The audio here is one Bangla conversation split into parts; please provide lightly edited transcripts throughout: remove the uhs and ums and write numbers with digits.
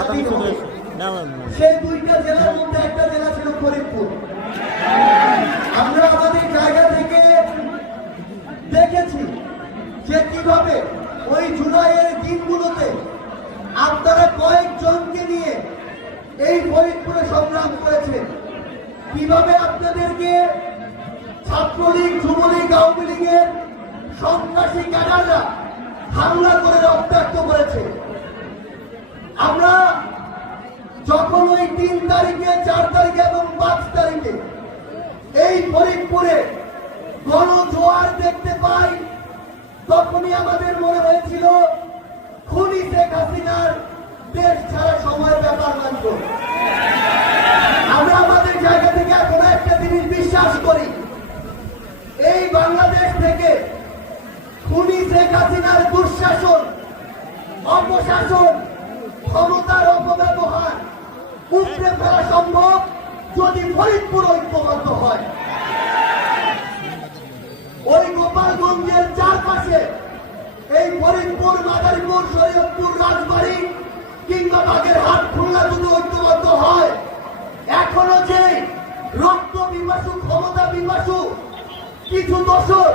স্বাধীন হবে, সেই দুইটা জেলার মধ্যে একটা জেলা ছিল ফরিদপুর। আমরা আমাদের জায়গা থেকে দেখেছি যে কিভাবে ওই জুলাইয়ের দিনগুলোতে আপনারা কয়েকজনকে নিয়ে এই ফরিদপুরে সংগ্রাম করেছেন, কিভাবে আপনাদেরকে ছাত্রলীগ, যুবলীগ, আওয়ামী লীগের সন্ত্রাসী ক্যাডাররা হামলা করে রক্তাক্ত করেছে। আমরা যখন ওই 3 তারিখে, 4 তারিখে এবং 5 তারিখে এই ফরিদপুরে গণজোয়ার দেখতে পাই, তখনই আমাদের মনে হয়েছিল খুনি শেখ হাসিনার দেশ ছাড়া সময়ের ব্যাপার মাত্র। আমরা আমাদের জায়গা থেকে এখন একটা জিনিস বিশ্বাস করি, এই বাংলাদেশ থেকে খুনি শেখ হাসিনার দুঃশাসন, অপশাসন, ক্ষমতার অপব্যবহার উপড়ে ফেলা সম্ভব যদি ফরিদপুর ঐক্যবদ্ধ হয়। ওই গোপালগঞ্জের চারপাশে এই ফরিদপুর, মাদারীপুর, শরীয়তপুর, রাজবাড়ী কিংবা বাগেরহাট, খুলনা যদি ঐক্যবদ্ধ হয়, এখনো যে রক্ত বিপাসু, ক্ষমতা বিপাসু কিছু দোষর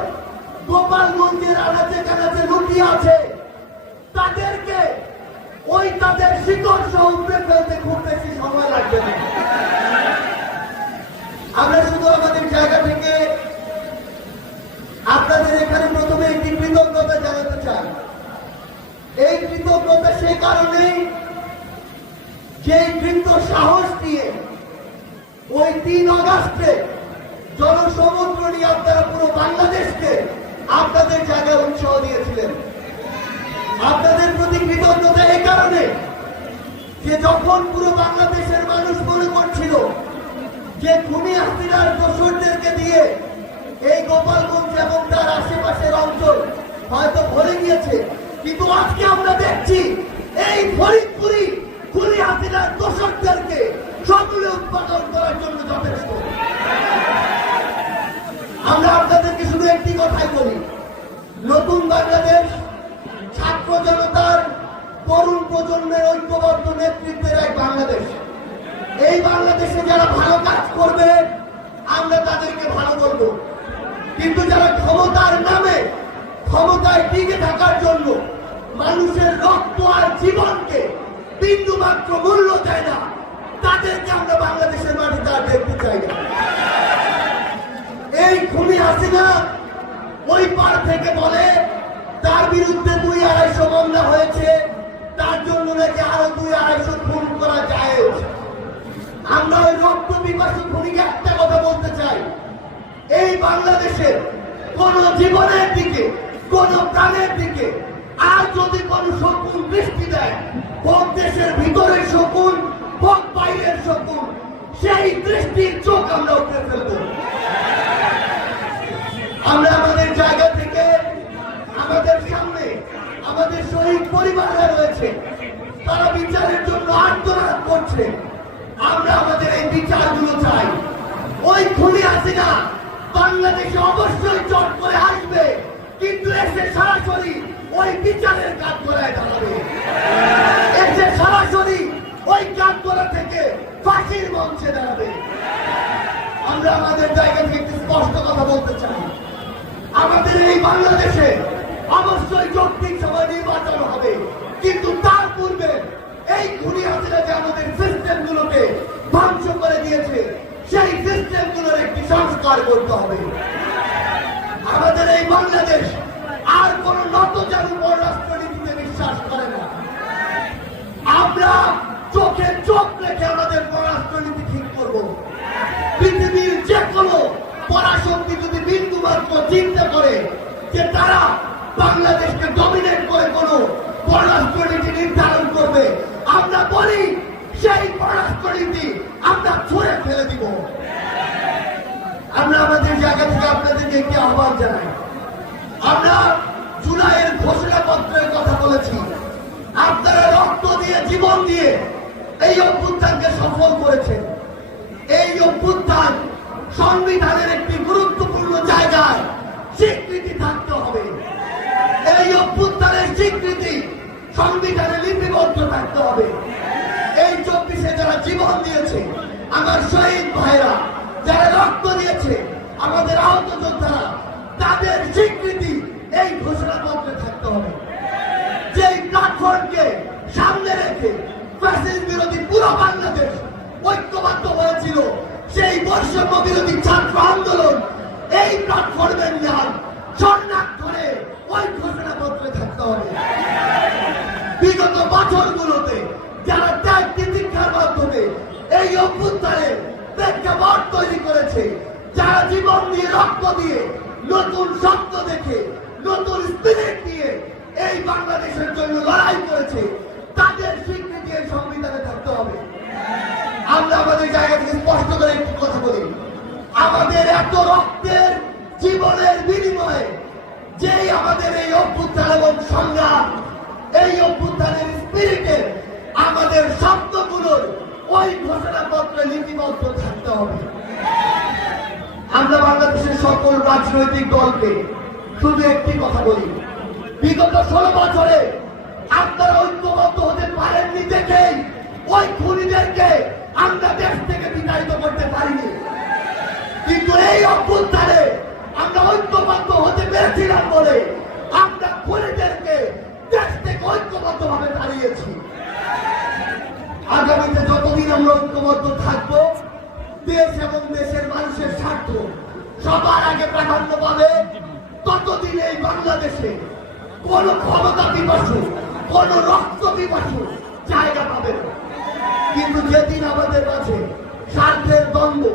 গোপালগঞ্জের আনাচে কানাচে লুকিয়ে আছে, তাদেরকে ওই তাদের শিকড় সহ উপড়ে ফেলতে খুব বেশি সময় লাগবে না। আমরা শুধু আমাদের জায়গা থেকে আপনাদের এখানে প্রথমে একটি কৃতজ্ঞতা জানাতে চাই। এই কৃতজ্ঞতা সে কারণেই যে কৃত সাহস দিয়ে ওই 3 আগস্টে জনসমুদ্র নিয়ে আপনারা পুরো বাংলাদেশকে আপনাদের জায়গায় উৎসাহ দিয়েছিলেন। আপনাদের প্রতি কৃতজ্ঞতা এই কারণে যে যখন পুরো বাংলাদেশের মানুষ মনে করছিল যে খুনি হাসিনার দোসরদেরকে দিয়ে এই গোপালগঞ্জ এবং তার আশেপাশের অঞ্চল হয়তো ভরে গিয়েছে, কিন্তু আজকে আমরা দেখছি এই ফরিদপুরি খুনি হাসিনার দোসরদেরকে সকলে উৎপাদন করার জন্য যথেষ্ট। আমরা আপনাদেরকে শুধু একটি কথাই বলি, নতুন বাংলাদেশ ছাত্র জনতার, তরুণ প্রজন্মের ঐক্যবদ্ধ নেতৃত্বের এক বাংলাদেশ। এই বাংলাদেশে যারা ভালো কাজ করবে আমরা তাদেরকে ভালো বলবো, কিন্তু যারা ক্ষমতার নামে, ক্ষমতায় টিকে থাকার জন্য মানুষের রক্ত আর জীবনকে বিন্দু মাত্র মূল্য দেয় না, তাদেরকে আমরা বাংলাদেশের মাটিতে আর দেখতে চাই না। এই খুনি হাসিনা ওই পার থেকে বলে তার বিরুদ্ধে 200-250 মামলা হয়েছে, তার জন্য নাকি আরো 200-250 খুন করা যায়। আমরা ওই রক্ত বিপাসী খুনিকে একটা কথা বলতে চাই, এই বাংলাদেশের কোন জীবনের দিকে, কোন প্রাণের দিকে আর যদি কোন শকুন দৃষ্টি দেয়, হোক দেশের ভিতরের শকুন, হোক বাইরের শকুন, সেই দৃষ্টির চোখ আমরা উঠে ফেলব। আমরা আমাদের জায়গা থেকে আমাদের সামনে আমাদের শহীদ পরিবাররা রয়েছে, তারা বিচারের জন্য আন্দোলন করছে। আমরা আমাদের এই বিচারগুলো চাই। ওই খুনি হাসিনা বাংলাদেশে অবশ্যই চট করে আসবে, কিন্তু এসে সরাসরি ওই বিচারের কাঠগড়ায় দাঁড়াবে, এসে সরাসরি ওই কাঠগড়া থেকে ফাঁসির মঞ্চে দাঁড়াবে। আমরা আমাদের জায়গা থেকে একটি স্পষ্ট কথা বলতে চাই, আমাদের এই বাংলাদেশে অবশ্যই যৌক্তিক সময় নির্বাচন হবে, কিন্তু তার পূর্বে এই খুনি হাসিনা যে আমাদের সিস্টেম গুলোকে ধ্বংস করে দিয়েছে, সেই সিস্টেম গুলোর একটি সংস্কার করতে হবে। আমাদের এই বাংলাদেশ আর কোন নতজানু পররাষ্ট্রনীতিতে বিশ্বাস করে না। আমরা চোখে চোখ রেখে আমাদের পররাষ্ট্রনীতি ঠিক করব। পৃথিবীর যে কোনো পরাশক্তি যদি বিন্দু মাত্র চিন্তা করে যে তারা বাংলাদেশকে ডমিনেট করে কোন পররাষ্ট্রনীতি নির্ধারণ করবে, আমরা বলি সেই পররাষ্ট্রনীতি আমরা ছুঁড়ে ফেলে দিব। আমরা আমাদের জায়গা থেকে আপনাদেরকে একটি আহ্বান জানাই, আমরা জুলাইয়ের ঘোষণাপত্রের কথা বলেছি, আপনারা রক্ত দিয়ে, জীবন দিয়ে এই অভ্যুত্থানকে সফল করেছেন। এই অভ্যুত্থান সংবিধানের একটি গুরুত্বপূর্ণ জায়গায় স্বীকৃতি থাকতে হবে। এই অভ্যুত্থানের স্বীকৃতি সংবিধানে লিপিবদ্ধ থাকতে হবে। জীবন দিয়েছে, আমার শহীদ ভাইরা যারা রক্ত দিয়েছে, আমাদের আহত যোদ্ধারা, তাদের স্বীকৃতি এই ঘোষণাপত্রে থাকতে হবে। যেই প্ল্যাটফর্মকে সামনে রেখে ফ্যাসিস্ট বিরোধী পুরো বাংলাদেশ ঐক্যবদ্ধ হয়েছিল, সেই বৈষম্য বিরোধী ছাত্র আন্দোলন এই প্ল্যাটফর্মের নাম স্বর্ণাক্ষরে ওই ঘোষণাপত্রে থাকতে হবে। বিগত বছরগুলোতে যারা ত্যাগ তিতিক্ষার মাধ্যমে এই অভ্যুত্থানের প্রেক্ষাপট তৈরি করেছে, যারা জীবন দিয়ে রক্ত দিয়ে নতুন স্বপ্ন দেখে নতুন স্পিরিট দিয়ে এই বাংলাদেশের জন্য লড়াই করেছে, তাদের স্বীকৃতি এই সংবিধানে থাকতে হবে। আমরা আমাদের জায়গা থেকে স্পষ্ট করে একটি কথা বলি, আমাদের এত রক্তের জীবনের বিনিময়ে যেই আমাদের এই অভ্যুত্থান এবং সংগ্রাম, এই অভ্যুত্থানের স্পিরিটে আমাদের শব্দগুলোর ওই ঘোষণাপত্রে লিপিবদ্ধ থাকতে হবে। আমরা বাংলাদেশের সকল রাজনৈতিক দলকে শুধু একটি কথা বলি, বিগত 16 বছরে আপনারা ঐক্যবদ্ধ হতে পারেননি দেখেই ওই খুনিদেরকে আমরা দেশ থেকে বিতাড়িত করতে পারিনি। কিন্তু এই অভ্যুত্থানে আমরা ঐক্যবদ্ধ হতে পেরেছিলাম বলে আমরা খুনিদেরকে দেশ থেকে ঐক্যবদ্ধভাবে তাড়িয়েছি। আগামীতে যতদিন আমরা ঐক্যবদ্ধ থাকবো, দেশ এবং দেশের মানুষের স্বার্থ সবার আগে প্রাধান্য পাবে, ততদিন এই বাংলাদেশে কোন ক্ষমতা পিপাসু, কোন রক্ত পিপাসু জায়গা পাবে না। কিন্তু যেদিন আমাদের কাছে স্বার্থের দ্বন্দ্ব,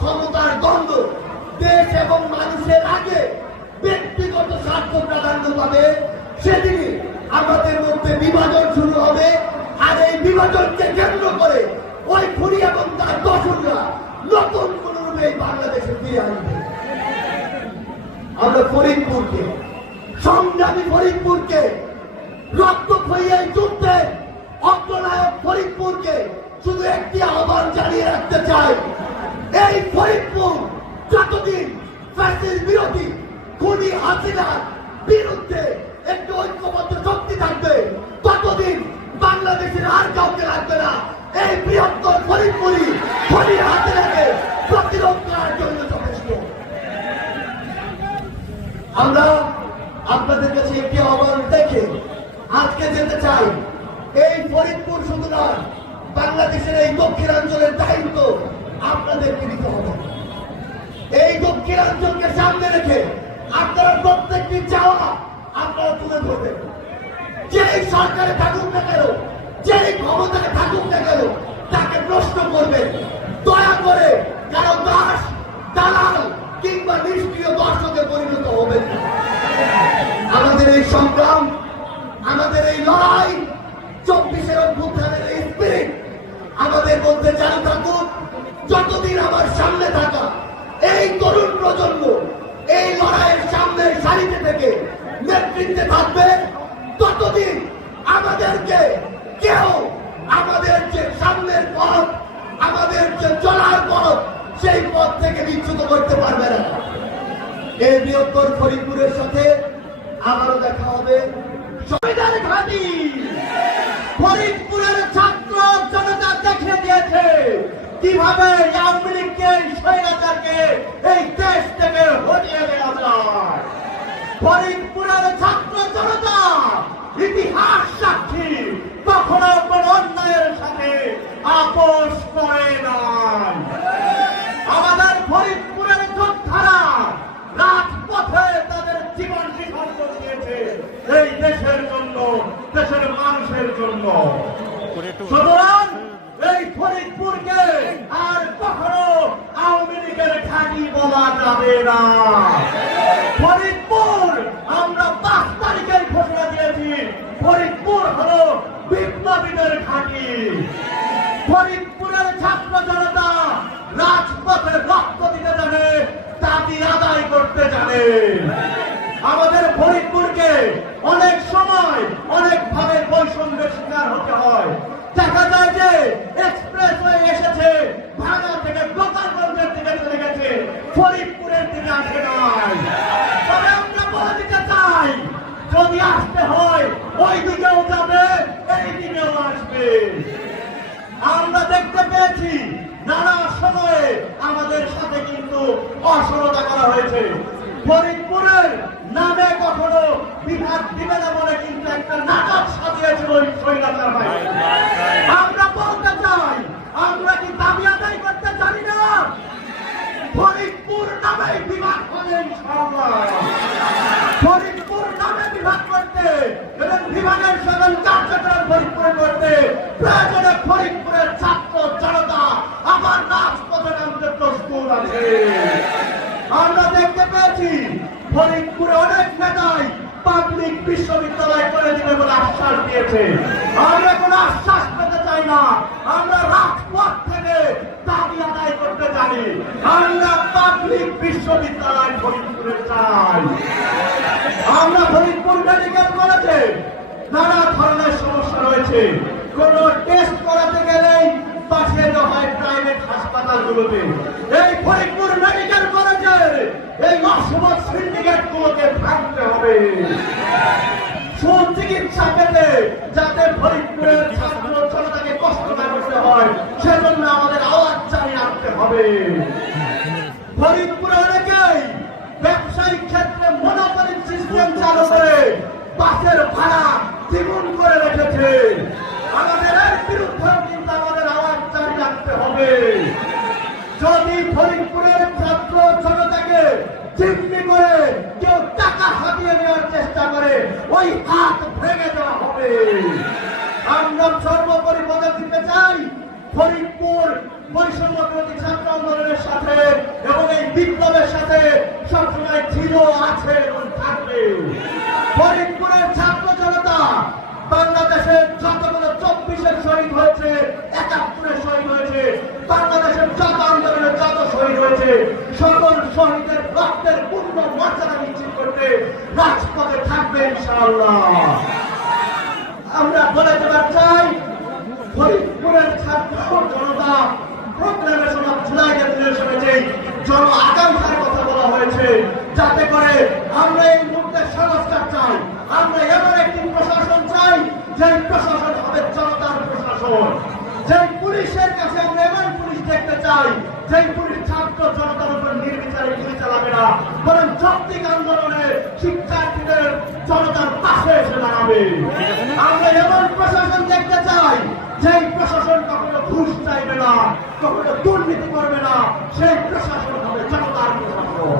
ক্ষমতার দ্বন্দ্ব, দেশ এবং মানুষের আগে ব্যক্তিগত স্বার্থ প্রাধান্য পাবে, সেদিনই আমাদের মধ্যে বিভাজন শুরু হবে। আর এই বিভাজনকে কেন্দ্র করে ওই খুনি এবং তার দশকরা নতুন কোন রূপে এই বাংলাদেশে ফিরে আসবে। আমরা ফরিদপুরকে, সংগ্রামী ফরিদপুরকে, রক্তক্ষয়ী এই যুদ্ধে অগ্রনায়ক ফরিদপুরকে শুধু একটি আহ্বান জানিয়ে রাখতে চাই, এই ফরিদপুর যতদিন ফ্যাসিস্ট বিরোধী খুনি হাসিনার বিরুদ্ধে একটি ঐক্যবদ্ধ শক্তি থাকবে, ততদিন বাংলাদেশের আর কাউকে লাগবে না। এই বৃহত্তর ফরিদপুরি খুনি হাসিনাকে প্রতিরোধ করার জন্য যথেষ্ট। আমরা আপনাদের কাছে একটি আহ্বান দেখে আজকে যেতে চাই, এই ফরিদপুর শুধু নয়, বাংলাদেশের এই দক্ষিণাঞ্চলের দায়িত্ব আপনাদেরকে নিতে হবে। এই দক্ষিণাঞ্চলকে সামনে রেখে আপনারা প্রত্যেকটি চাওয়া আপনারা তুলে ধরবেন। যেই সরকারে থাকুক না কেন, যেই ক্ষমতায় থাকুক না কেন, তাকে প্রশ্ন করবেন। দয়া করে কারো দাস, দালাল কিংবা নিষ্ক্রিয় দর্শকে পরিণত হবেন না। আমাদের এই সংগ্রাম, আমাদের এই লড়াই, 24-এর অভ্যুত্থানের এই স্পিরিট আমাদের মধ্যে চালু থাকুক। যতদিন আমার সামনে থাকা এই তরুণ প্রজন্ম এই লড়াইয়ের সামনের সারিতে থেকে নেতৃত্বে থাকবে, ততদিন আমাদেরকে কেউ আমাদের যে সামনের পথ, আমাদের যে চলার পথ, সেই পথ থেকে বিচ্যুত করতে পারবে না। এই বৃহত্তর ফরিদপুরের সাথে আবারও দেখা হবে। সংবিধান ঘাঁটি ফরিদপুরের ছাত্র জনতা দেখে দিয়েছে কিভাবে আওয়ামী লীগকে, স্বৈরাচারকে এই দেশ থেকে হটিয়ে দেওয়া যায়। ফরিদপুরের ছাত্র জনতা ইতিহাস সাক্ষী, কখনো কোন অন্যায়ের সাথে আপোষ করে নাই। আমাদের ফরিদপুরের যোদ্ধারা রাজপথে তাদের জীবন বিসর্জন দিয়েছে এই দেশের জন্য, দেশের মানুষের জন্য। সুতরাং এই ফরিদপুরকে আর কখনো আওয়ামী লীগের ঘাঁটি বলা যাবে না। ফরিদপুর আমরা 5 তারিখের ঘোষণা দিয়েছি, ফরিদপুর হলো বিপ্লবীদের ঘাঁটি। ফরিদপুরের ছাত্র জনতা রাজপথে রক্ত দিতে জানে, দাবি আদায় করতে জানে। আমাদের ফরিদপুরকে অনেক সময় অনেক ভাবে বৈষম্যের শিকার হতে হয়। দেখা যায় যে এক্সপ্রেসওয়ে এসেছে, ভাঙা থেকে গোপালগঞ্জের দিকে চলে গেছে, ফরিদপুরের দিকে আসে নাই। তবে আমরা বলে দিতে চাই, যদি আসতে হয় ওই দিকেও যাবে, এই দিকেও আসবে। আমরা দেখতে পেয়েছি পেয়েছি নানা সময়ে আমাদের সাথে কিন্তু অসহযোগিতা করা হয়েছে। ফরিদপুরের নামে কখনো বিভাগ দিবে না বলে কিন্তু একটা নাটক সাজিয়েছিল ওই স্বৈরাচার ভাই। আমরা বলতে চাই, আমরা কি দাবি আদায় করতে জানি না? ফরিদপুর নামে বিভাগ হবে ইনশাআল্লাহ। ফরিদপুর নামে বিভাগ করতে এবং বিভাগের সকল কার্যক্রম ফরিদপুরে করতে প্রয়োজনে ফরিদপুরের ছাত্র জনতা আবার রাজপথে নামতে প্রস্তুত আছে। আমরা দেখতে পেয়েছি ফরিদপুরে অনেক নেতাই পাবলিক বিশ্ববিদ্যালয় করে দিবে বলে আশ্বাস দিয়েছে। আমরা কোনো আশ্বাস পেতে চাই না, আমরা রাজপথ থেকে দাবি আদায় করতে জানি। আমরা পাবলিক বিশ্ববিদ্যালয় ফরিদপুরে চাই। আমরা ফরিদপুর মেডিকেল কলেজে নানা ধরনের সমস্যা রয়েছে। কোন টেস্ট করাতে গেলেই পাঠিয়ে দেওয়া হয় প্রাইভেট হাসপাতালগুলোতে। এই ফরিদপুর মেডিকেল কলেজের এই অসমাজ সিন্ডিকেট গুলোকে ভাঙতে হবে। সুচিকিৎসা পেতে যাতে ফরিদপুরের ছাত্র জনতাকে কষ্ট না করতে হয় সেজন্য আমাদের আওয়াজ চালিয়ে রাখতে হবে। ফরিদপুরে অনেকেই ব্যবসায়িক ক্ষেত্রে মনোপলি সিস্টেম চালু করে বাসের ভাড়া দ্বিগুণ করে রেখেছে। আমাদের এর বিরুদ্ধে কিন্তু আমাদের আওয়াজ চালিয়ে রাখতে হবে। যদি ফরিদপুরের ছাত্র জনতাকে জিম্মি করে কেউ টাকা হাতিয়ে নেওয়ার চেষ্টা করে ওই হাত ভেঙে দেওয়া হবে। আমরা সর্বোপরি বলে দিতে চাই, ফরিদপুর বৈষম্য বিরোধী ছাত্র আন্দোলনের সাথে এবং এই বিপ্লবের সাথে সবসময় ছিল, আছে এবং থাকবে। ফরিদপুরের ছাত্র জনতা বাংলাদেশের যতগুলো 24-এর শহীদ হয়েছে, 71-এর শহীদ হয়েছে, বাংলাদেশের যত আন্দোলনের যত শহীদ হয়েছে সকল শহীদের রক্তের পূর্ণ মর্যাদা নিশ্চিত করতে রাজপথে থাকবে ইনশাআল্লাহ। আমরা বলে দেবার চাই, ফরিদপুরের ছাত্র জনতা প্রোক্লেমেশন অফ জুলাই রেজলিউশনে যে জন আকাঙ্ক্ষার কথা বলা হয়েছে, যাতে করে আমরা এই মুহূর্তে সংস্কার চাই। আমরা এমন একটি প্রশাসন চাই যে প্রশাসন হবে জনতার প্রশাসন। যে পুলিশের কাছে আমরা এমন পুলিশ দেখতে চাই যে পুলিশ ছাত্র জনতার উপর নির্বিচারে গুলি চালাবে না, বরং যৌক্তিক আন্দোলনে শিক্ষার্থীদের জনতার পাশে এসে দাঁড়াবে। আমরা এমন প্রশাসন দেখতে চাই যে প্রশাসন কখনো ঘুষ চাইবে না, কখনো দুর্নীতি করবে না, সেই প্রশাসন হবে জনতার প্রশাসন।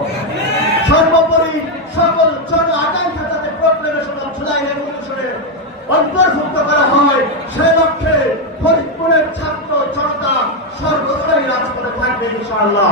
সর্বোপরি সকল জন আকাঙ্ক্ষা যাতে প্রোক্লেমেশন অফ জুলাই রেভলিউশনে অন্তর্ভুক্ত করা হয় সেই লক্ষ্যে ফরিদপুরের ছাত্র জনতা সর্বদাই রাজপথে থাকবে ইনশাআল্লাহ।